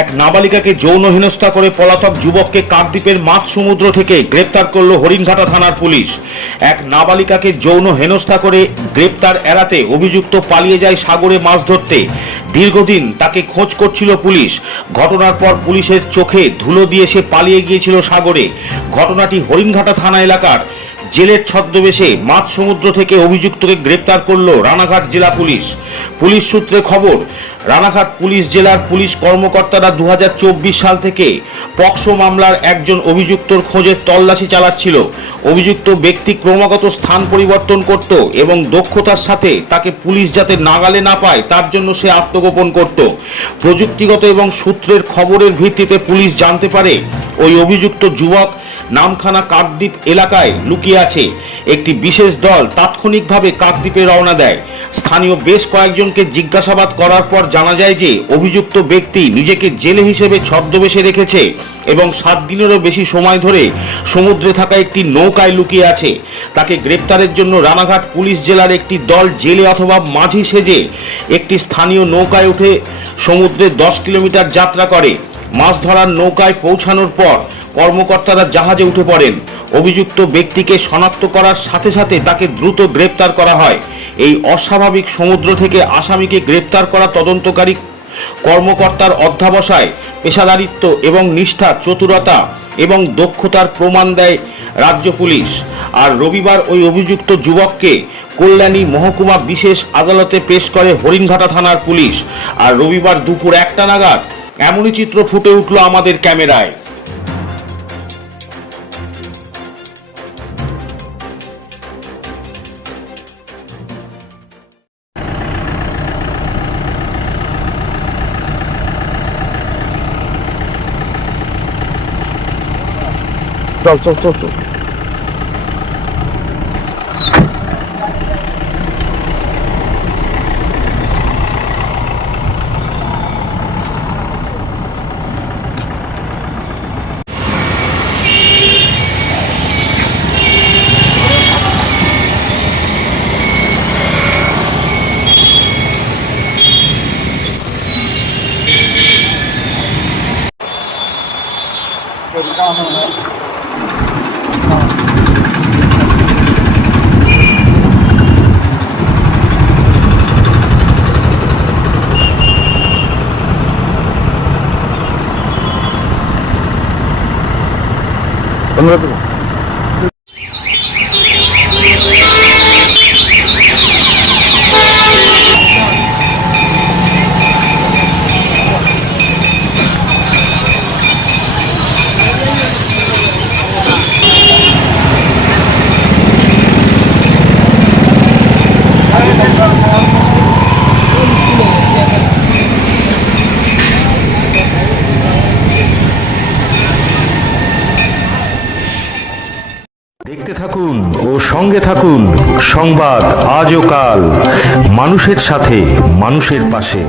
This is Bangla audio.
এক নাবালিকাকে যৌন হেনস্থা করে পলাতক যুবককে কাকদ্বীপের মাছ সমুদ্র থেকে গ্রেপ্তার করল হরিণঘাটা থানার পুলিশ। এক নাবালিকাকে যৌন হেনস্থা করে গ্রেপ্তার এড়াতে অভিযুক্ত পালিয়ে যায় সাগরে মাছ ধরতে। দীর্ঘদিন তাকে খোঁজ করছিল পুলিশ। ঘটনার পর পুলিশের চোখে ধুলো দিয়ে সে পালিয়ে গিয়েছিল সাগরে। ঘটনাটি হরিণঘাটা থানা এলাকার জেলের ছদ্মবেশে মাছ সমুদ্র থেকে অভিযুক্তকে গ্রেপ্তার করল রানাঘাট জেলা পুলিশ। পুলিশ সূত্রে খবর, রানাঘাট পুলিশ জেলার পুলিশ কর্মকর্তারা দু হাজার চব্বিশ সাল থেকে পক্সো মামলার একজন অভিযুক্তর খোঁজে তল্লাশি চালাচ্ছিল। অভিযুক্ত ব্যক্তি ক্রমাগত স্থান পরিবর্তন করত এবং দক্ষতার সাথে তাকে পুলিশ যাতে নাগালে না পায়, তার জন্য সে আত্মগোপন করত। প্রযুক্তিগত এবং সূত্রের খবরের ভিত্তিতে পুলিশ জানতে পারে, ওই অভিযুক্ত যুবক নামখানা কাকদ্বীপ এলাকায় লুকিয়ে আছে। একটি বিশেষ দল তাৎক্ষণিকভাবে কাকদ্বীপে রওনা দেয়। স্থানীয় বেশ কয়েকজনকে জিজ্ঞাসাবাদ করার পর জানা যায় যে, অভিযুক্ত ব্যক্তি নিজেকে জেলে হিসেবে ছদ্মবেশে রেখেছে এবং সাত দিনেরও বেশি সময় ধরে সমুদ্রে থাকা একটি নৌকায় লুকিয়ে আছে। তাকে গ্রেপ্তারের জন্য রানাঘাট পুলিশ জেলার একটি দল জেলে অথবা মাঝি সেজে একটি স্থানীয় নৌকায় উঠে সমুদ্রে দশ কিলোমিটার যাত্রা করে। মাছ ধরার নৌকায় পৌঁছানোর পর কর্মকর্তারা জাহাজে উঠে পড়েন। অভিযুক্ত ব্যক্তিকে শনাক্ত করার সাথে সাথে তাকে দ্রুত গ্রেপ্তার করা হয়। এই অস্বাভাবিক সমুদ্র থেকে আসামিকে গ্রেপ্তার করা তদন্তকারী কর্মকর্তার অধ্যাবসায়, পেশাদারিত্ব এবং নিষ্ঠা, চতুরতা এবং দক্ষতার প্রমাণ দেয় রাজ্য পুলিশ। আর রবিবার ওই অভিযুক্ত যুবককে কল্যাণী মহকুমা বিশেষ আদালতে পেশ করে হরিণঘাটা থানার পুলিশ। আর রবিবার দুপুর একটা নাগাদ এমনই চিত্র ফুটে উঠল আমাদের ক্যামেরায়। চল চল চল চল। Anladım. থাকুন ও সঙ্গে থাকুন। সংবাদ আজ ও কাল। মানুষের সাথে মানুষের পাশে।